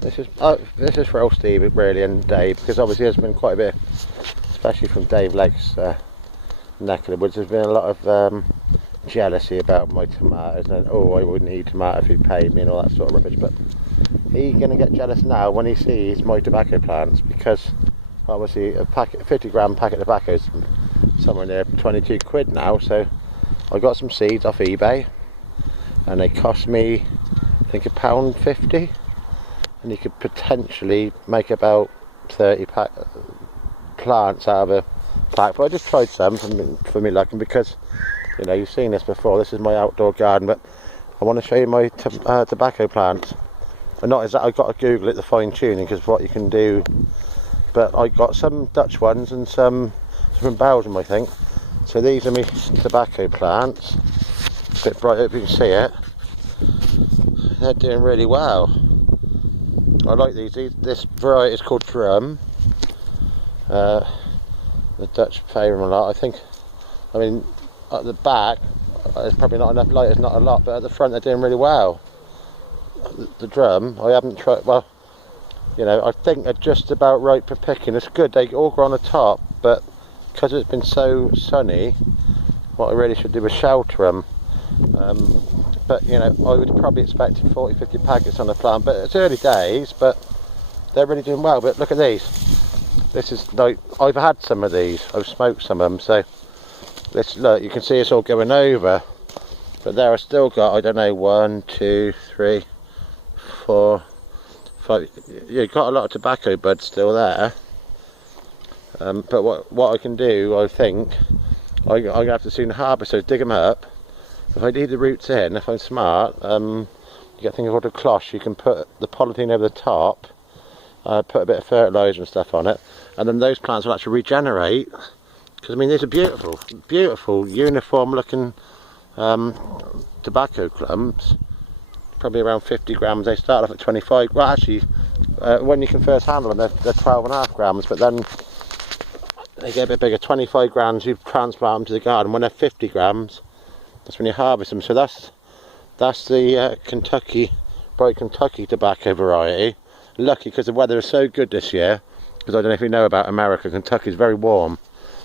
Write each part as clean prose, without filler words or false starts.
This is for old Steve really and Dave, because obviously there's been quite a bit, especially from Dave Lake's neck of the woods. There's been a lot of jealousy about my tomatoes and oh, I wouldn't eat tomato if he paid me and all that sort of rubbish. But he's going to get jealous now when he sees my tobacco plants, because obviously a 50-gram packet of tobacco is somewhere near 22 quid now. So I got some seeds off eBay and they cost me, I think, £1.50, and you could potentially make about 30 plants out of a pack. But I just tried some for me luck, and because, you know, you've seen this before, this is my outdoor garden, but I want to show you my tobacco plants. And not exactly, I've got to Google it, the fine tuning, because what you can do. But I got some Dutch ones and some from Belgium, I think. So these are my tobacco plants. A bit bright, hope you can see it. They're doing really well. I like these. This variety is called Drum. The Dutch favour them a lot. I mean, at the back, there's probably not enough light, there's not a lot, but at the front they're doing really well. The Drum, I haven't tried, well, you know, I think they're just about right for picking. It's good, they all grow on the top, but because it's been so sunny, what I really should do is shelter them. But, you know, I would have probably expected 40-50 packets on the plant, but it's early days, but they're really doing well. But look at these. This is like, I've had some of these, I've smoked some of them, so this, look, you can see it's all going over, but there I still got, I don't know, 1, 2, 3, 4, 5, you've got a lot of tobacco buds still there. But what I can do, I think, I'm going to have to soon harvest, so dig them up. If I leave the roots in, if I'm smart, you get a thing called a cloche. You can put the polythene over the top, put a bit of fertiliser and stuff on it, and then those plants will actually regenerate. Because I mean, these are beautiful, beautiful, uniform looking tobacco clumps. Probably around 50 grams. They start off at 25. Well, actually, when you can first handle them, they're 12.5 grams, but then they get a bit bigger. 25 grams, you transplant them to the garden. When they're 50 grams, that's when you harvest them. So that's the Kentucky, bright Kentucky tobacco variety. Lucky because the weather is so good this year, because I don't know if you know about America, Kentucky is very warm.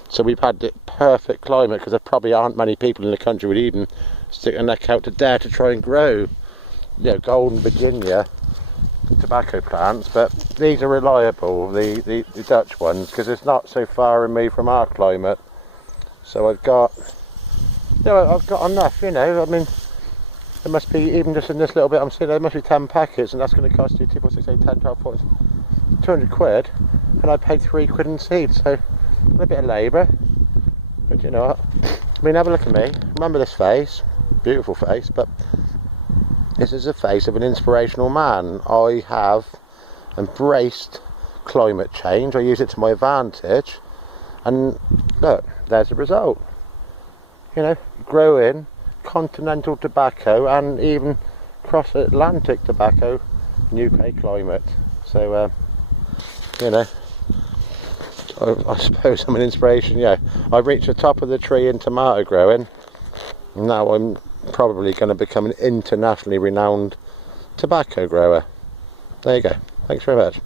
So we've had the perfect climate, because there probably aren't many people in the country who would even stick their neck out to dare to try and grow, you know, Golden Virginia tobacco plants. But these are reliable, the Dutch ones, because it's not so far removed from our climate. So I've got enough, you know. I mean, there must be, even just in this little bit I'm seeing, there must be 10 packets, and that's going to cost you 2, 4, 6, 8, 10, 12, 14, 200 quid, and I paid 3 quid in seeds, so a bit of labour. But you know what, I mean, have a look at me, remember this face, beautiful face, but this is the face of an inspirational man. I have embraced climate change, I use it to my advantage, and look, there's the result. You know, growing continental tobacco and even cross-Atlantic tobacco in UK climate. So, you know, I suppose I'm an inspiration. Yeah, I've reached the top of the tree in tomato growing. Now I'm probably going to become an internationally renowned tobacco grower. There you go. Thanks very much.